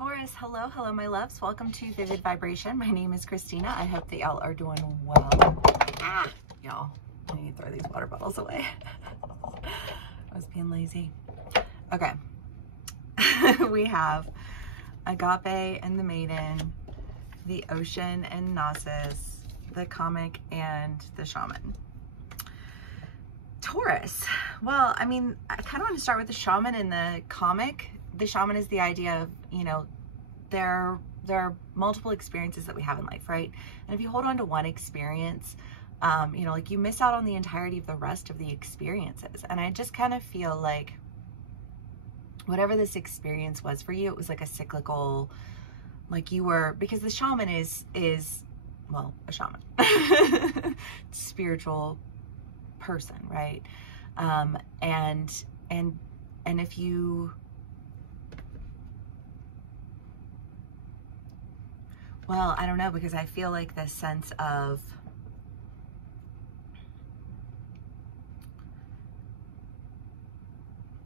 Taurus, hello my loves. Welcome to Vivid Vibration. My name is Christina. I hope that y'all are doing well. Y'all, I need to throw these water bottles away. I was being lazy. Okay. We have Agape and the Maiden, the Ocean and Gnosis, the Comic and the Shaman. Taurus. Well, I mean, I kind of want to start with the Shaman and the Comic. The Shaman is the idea of, you know, there are multiple experiences that we have in life, right? And if you hold on to one experience, you know, like you miss out on the entirety of the rest of the experiences. And I just kind of feel like whatever this experience was for you, it was like a cyclical, like you were, because the Shaman is well, a shaman, spiritual person, right? And if you, well, I don't know, because I feel like this sense of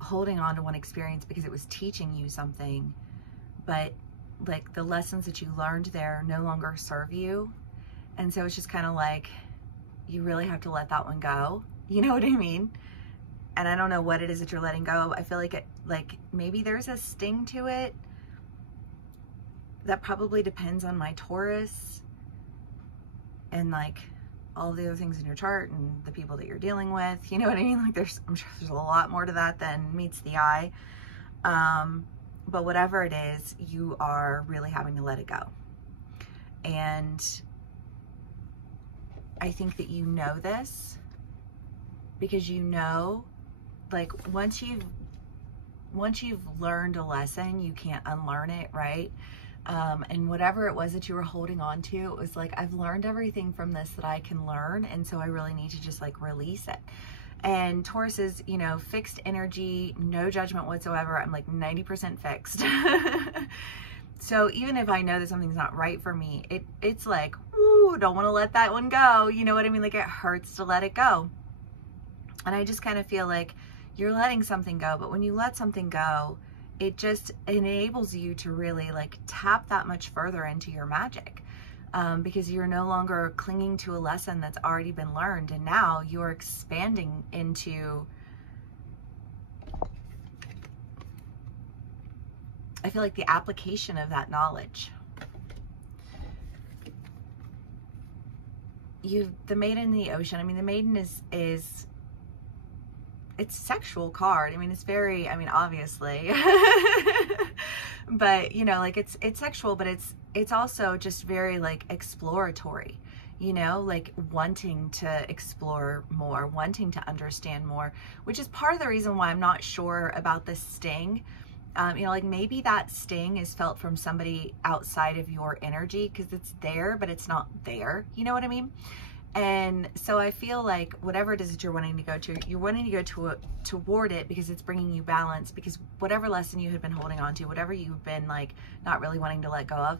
holding on to one experience because it was teaching you something, but like the lessons that you learned there no longer serve you. And so it's just kind of like, you really have to let that one go. You know what I mean? And I don't know what it is that you're letting go. I feel like it, like maybe there's a sting to it. That probably depends on my Taurus and like all the other things in your chart and the people that you're dealing with. You know what I mean? Like I'm sure there's a lot more to that than meets the eye. But whatever it is, you are really having to let it go. And I think that you know this because you know, like once you've learned a lesson, you can't unlearn it, right? And whatever it was that you were holding on to, it was like, I've learned everything from this that I can learn. And so I really need to just like release it. And Taurus is, you know, fixed energy, no judgment whatsoever. I'm like 90% fixed. So even if I know that something's not right for me, it's like, ooh, don't want to let that one go. You know what I mean? Like it hurts to let it go. And I just kind of feel like you're letting something go. But when you let something go, it just enables you to really like tap that much further into your magic, because you're no longer clinging to a lesson that's already been learned. And now you're expanding into, I feel like the application of that knowledge. The Maiden in the Ocean. I mean, the Maiden is it's a sexual card. I mean, it's very, I mean, obviously, but you know, like it's sexual, but it's also just very like exploratory, you know, like wanting to explore more, wanting to understand more, which is part of the reason why I'm not sure about the sting. You know, like maybe that sting is felt from somebody outside of your energy because it's there, but it's not there. You know what I mean? And so I feel like whatever it is that you're wanting to go to, you're wanting to go toward it because it's bringing you balance, because whatever lesson you had been holding on to, whatever you've been like not really wanting to let go of,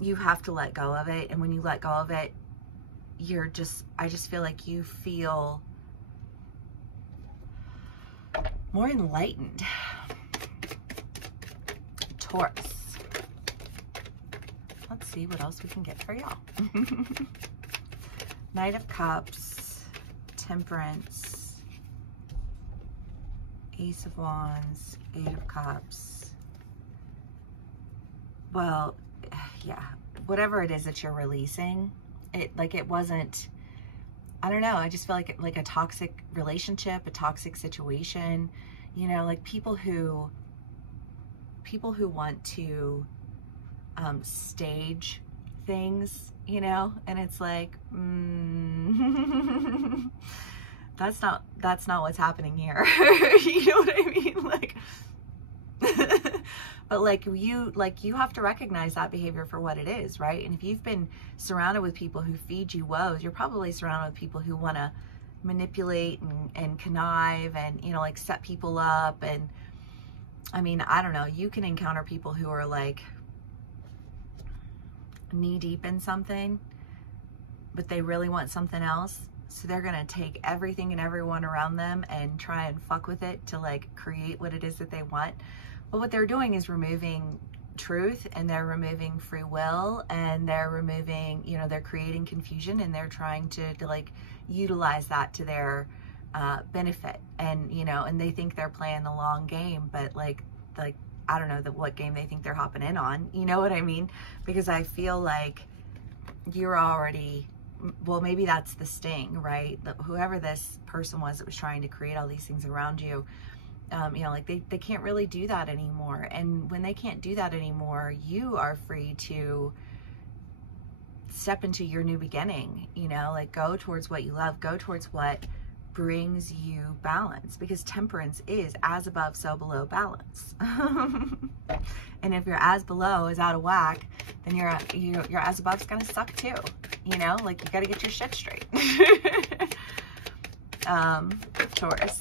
you have to let go of it. And when you let go of it, I just feel like you feel more enlightened. Taurus. Let's see what else we can get for y'all. Knight of Cups, Temperance, Ace of Wands, Eight of Cups. Well, yeah, whatever it is that you're releasing, it wasn't, I don't know, I just feel like a toxic relationship, a toxic situation, you know, like people who want to stage things, you know, and it's like, that's not what's happening here. You know what I mean? Like, but like you have to recognize that behavior for what it is, right? And if you've been surrounded with people who feed you woes, you're probably surrounded with people who want to manipulate and connive and, you know, like set people up. And I mean, I don't know, you can encounter people who are like knee deep in something, but they really want something else. So they're going to take everything and everyone around them and try and fuck with it to like create what it is that they want. But what they're doing is removing truth, and they're removing free will, and they're removing, you know, they're creating confusion, and they're trying to like utilize that to their benefit. And, you know, and they think they're playing the long game, but like I don't know what game they think they're hopping in on, you know what I mean? Because I feel like you're already, well, maybe that's the sting, right? Whoever this person was that was trying to create all these things around you, you know, like they can't really do that anymore. And when they can't do that anymore, you are free to step into your new beginning, you know, like go towards what you love, go towards what brings you balance, because temperance is as above, so below balance. And if your as below is out of whack, then your as above is gonna suck too, you know, like you got to get your shit straight. Taurus.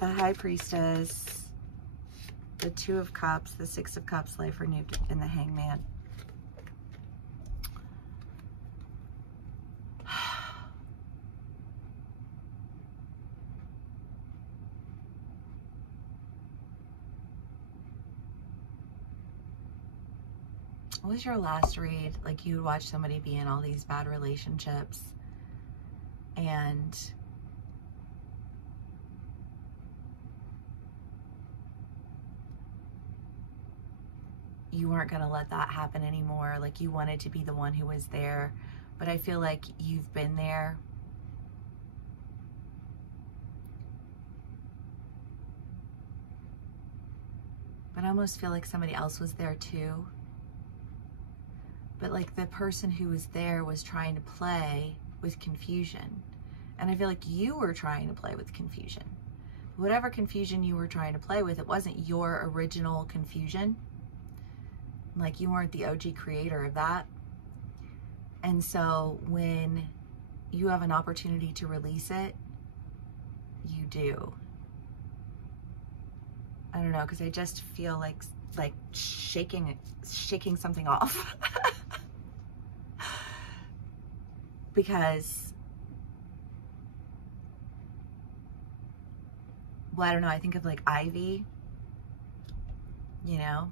The High Priestess, the Two of Cups, the Six of Cups, life renewed, and the Hangman. What was your last read? Like you would watch somebody be in all these bad relationships, and you weren't going to let that happen anymore. Like you wanted to be the one who was there, but I feel like you've been there. But I almost feel like somebody else was there too. But like the person who was there was trying to play with confusion. And I feel like you were trying to play with confusion. Whatever confusion you were trying to play with, it wasn't your original confusion. Like you weren't the OG creator of that. And so when you have an opportunity to release it, you do. I don't know, because I just feel like shaking something off. Because, well, I don't know, I think of like ivy, you know,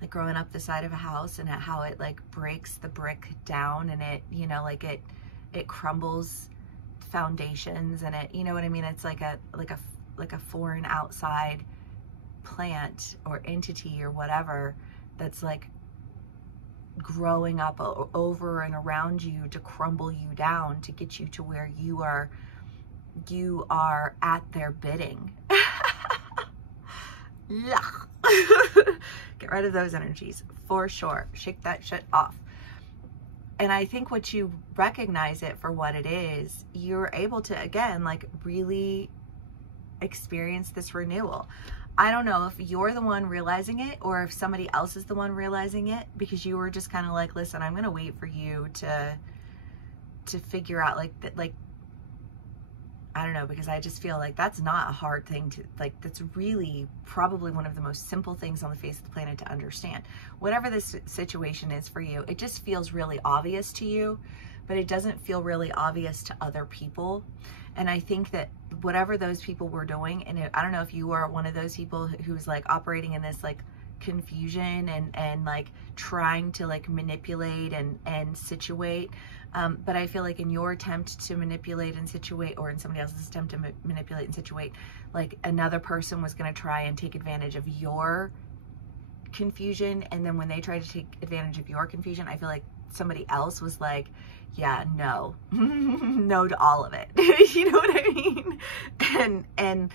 like growing up the side of a house, and how it like breaks the brick down, and it, you know, like it crumbles foundations, and it, you know what I mean? It's like a foreign outside plant or entity or whatever that's like growing up over and around you to crumble you down, to get you to where you are at their bidding. Get rid of those energies for sure. Shake that shit off. And I think once you recognize it for what it is, you're able to, again, like really experience this renewal. I don't know if you're the one realizing it or if somebody else is the one realizing it, because you were just kind of like, listen, I'm going to wait for you to figure out like that, like, I don't know, because I just feel like that's not a hard thing to, like, that's really probably one of the most simple things on the face of the planet to understand. Whatever this situation is for you, it just feels really obvious to you, but it doesn't feel really obvious to other people. And I think that whatever those people were doing, and I don't know if you are one of those people who's like operating in this like confusion and like trying to like manipulate and situate, but I feel like in your attempt to manipulate and situate, or in somebody else's attempt to manipulate and situate, like another person was going to try and take advantage of your confusion, and then when they tried to take advantage of your confusion, I feel like somebody else was like, yeah, no, no to all of it. You know what I mean? And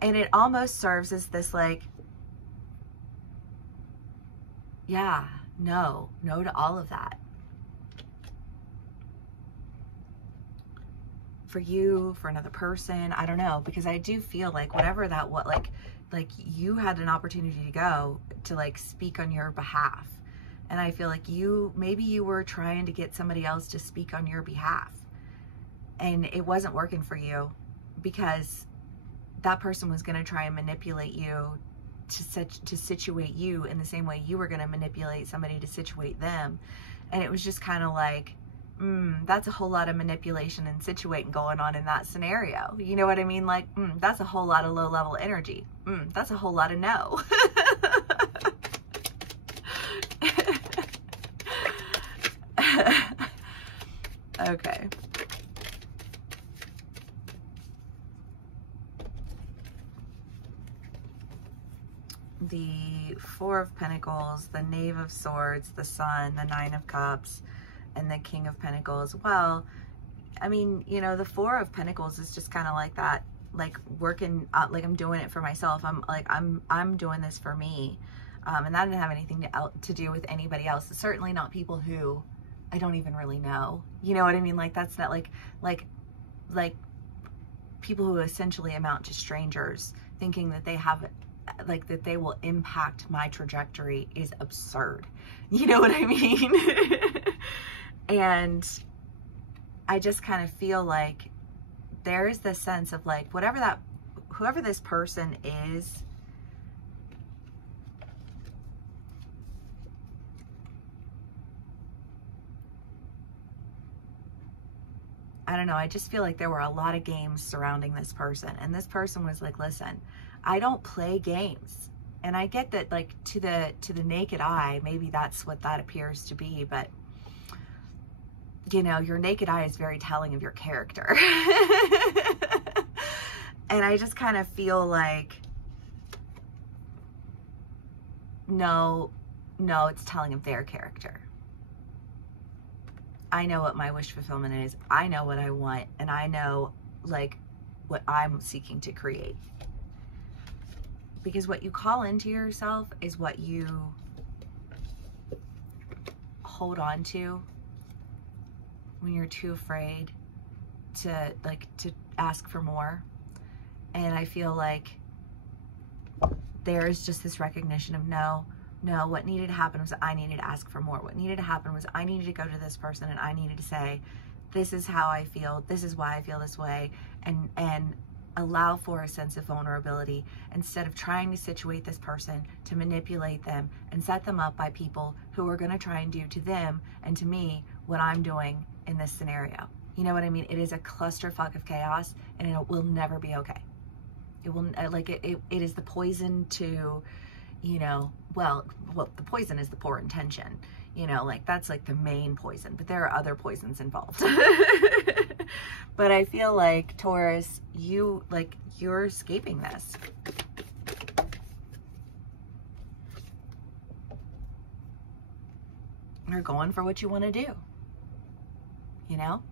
it almost serves as this like, yeah, no to all of that. For you, for another person, I don't know, because I do feel like whatever that, what, like you had an opportunity to go to like speak on your behalf. And I feel like maybe you were trying to get somebody else to speak on your behalf, and it wasn't working for you, because that person was going to try and manipulate you to situate you in the same way you were going to manipulate somebody to situate them. And it was just kind of like that's a whole lot of manipulation and situating going on in that scenario. You know what I mean? Like, that's a whole lot of low-level energy. That's a whole lot of no. Okay. The Four of Pentacles, the Knave of Swords, the Sun, the Nine of Cups, and the King of Pentacles. Well, I mean, you know, the Four of Pentacles is just kind of like that, like working, like I'm doing it for myself. I'm doing this for me. And that didn't have anything to do with anybody else. Certainly not people who I don't even really know. You know what I mean? Like, that's not like people who essentially amount to strangers, thinking that they have, like, that they will impact my trajectory is absurd. You know what I mean? And I just kind of feel like there is this sense of like, whoever this person is, I don't know, I just feel like there were a lot of games surrounding this person, and this person was like, listen, I don't play games. And I get that, like, to the naked eye, maybe that's what that appears to be, but you know, your naked eye is very telling of your character. And I just kind of feel like, no, it's telling of their character. I know what my wish fulfillment is. I know what I want, and I know, like, what I'm seeking to create. Because what you call into yourself is what you hold on to when you're too afraid to ask for more. And I feel like there is just this recognition of no, what needed to happen was I needed to ask for more. What needed to happen was I needed to go to this person and I needed to say, this is how I feel, this is why I feel this way, and allow for a sense of vulnerability instead of trying to situate this person, to manipulate them and set them up by people who are going to try and do to them and to me what I'm doing in this scenario. You know what I mean? It is a clusterfuck of chaos, and it will never be okay. It will, like, it is the poison to, you know, well, the poison is the poor intention, you know, like, that's like the main poison, but there are other poisons involved. But I feel like, Taurus, you're escaping this. You're going for what you want to do, you know?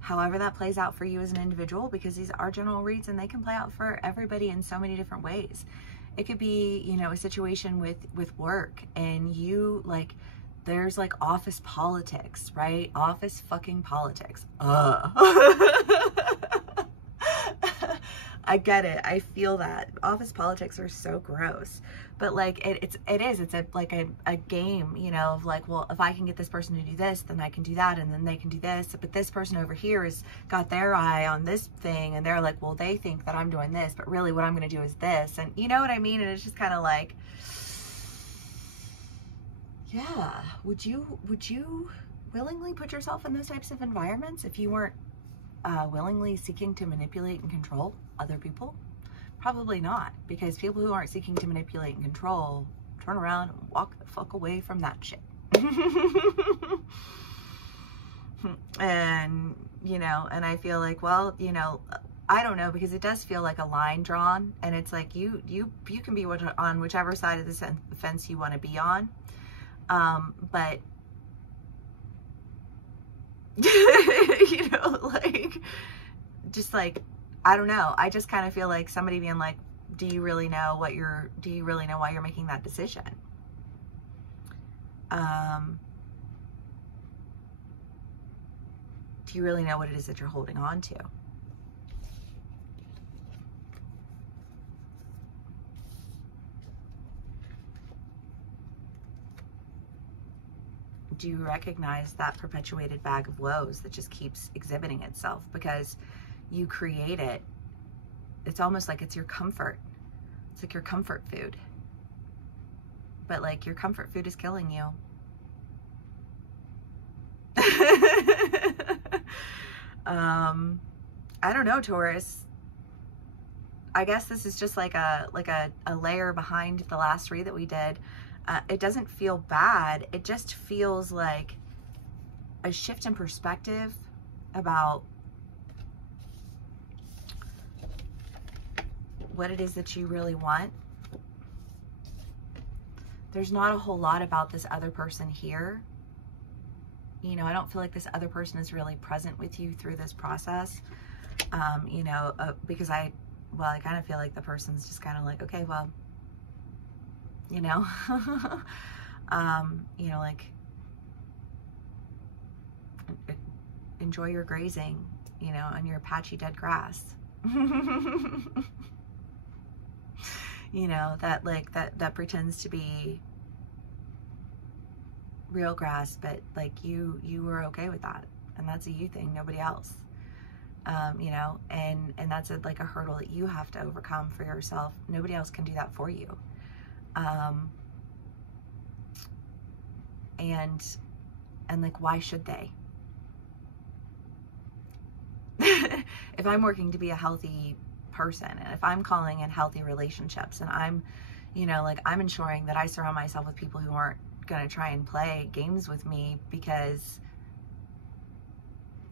However that plays out for you as an individual, because these are general reads and they can play out for everybody in so many different ways. It could be, you know, a situation with work, and you, like, there's like office politics, right? Office fucking politics. I get it. I feel that. Office politics are so gross. But like it's a game, you know, of like, well, if I can get this person to do this, then I can do that, and then they can do this. But this person over here has got their eye on this thing, and they're like, well, they think that I'm doing this, but really what I'm going to do is this. And you know what I mean? And it's just kind of like, yeah, would you willingly put yourself in those types of environments if you weren't willingly seeking to manipulate and control other people? Probably not, because people who aren't seeking to manipulate and control turn around and walk the fuck away from that shit. And, you know, and I feel like, well, you know, I don't know, because it does feel like a line drawn, and it's like you can be on whichever side of the fence you want to be on. But you know, like, just like, I don't know. I just kind of feel like somebody being like, do you really know why you're making that decision? Do you really know what it is that you're holding on to? Do you recognize that perpetuated bag of woes that just keeps exhibiting itself because you create it? It's almost like it's your comfort. It's like your comfort food. But like, your comfort food is killing you. I don't know, Taurus. I guess this is just like a layer behind the last read that we did. It doesn't feel bad. It just feels like a shift in perspective about what it is that you really want. There's not a whole lot about this other person here. You know, I don't feel like this other person is really present with you through this process. You know, because I kind of feel like the person's just kind of like, okay, well, you know, you know, like, enjoy your grazing, you know, on your patchy dead grass. You know, that like that pretends to be real grass, but like you were okay with that, and that's a you thing, nobody else. You know, and that's like a hurdle that you have to overcome for yourself. Nobody else can do that for you. And like, why should they? If I'm working to be a healthy person, and if I'm calling in healthy relationships, and I'm, you know, like, I'm ensuring that I surround myself with people who aren't going to try and play games with me, because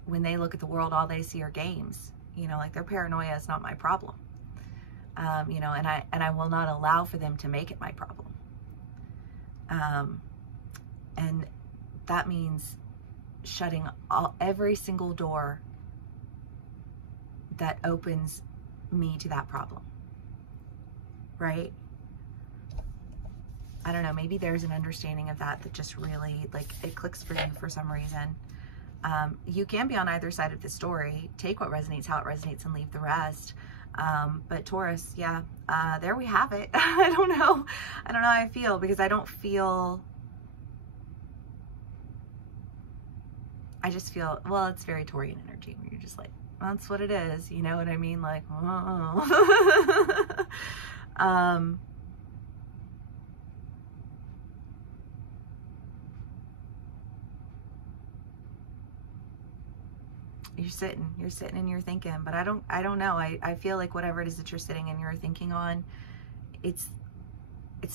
when they look at the world, all they see are games. You know, like, their paranoia is not my problem. You know, and I will not allow for them to make it my problem. And that means shutting every single door that opens me to that problem, right? I don't know, maybe there's an understanding of that just really, like, it clicks for you for some reason. You can be on either side of the story. Take what resonates, how it resonates, and leave the rest. But Taurus, yeah, there we have it. I don't know how I feel, because I just feel, well, it's very Taurian energy, where you're just like, that's what it is, you know what I mean? Like, oh. You're sitting and you're thinking, but I don't know. I feel like whatever it is that you're sitting and you're thinking on, it's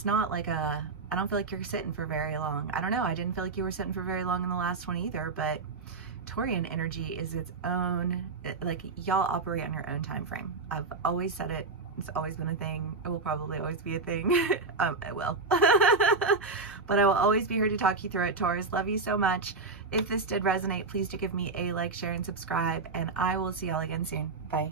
not like I don't feel like you're sitting for very long. I don't know. I didn't feel like you were sitting for very long in the last one either, but Taurian energy is its own, like, y'all operate on your own time frame. I've always said it. It's always been a thing. It will probably always be a thing. It will. But I will always be here to talk you through it, Taurus. Love you so much. If this did resonate, please do give me a like, share, and subscribe, and I will see y'all again soon. Bye.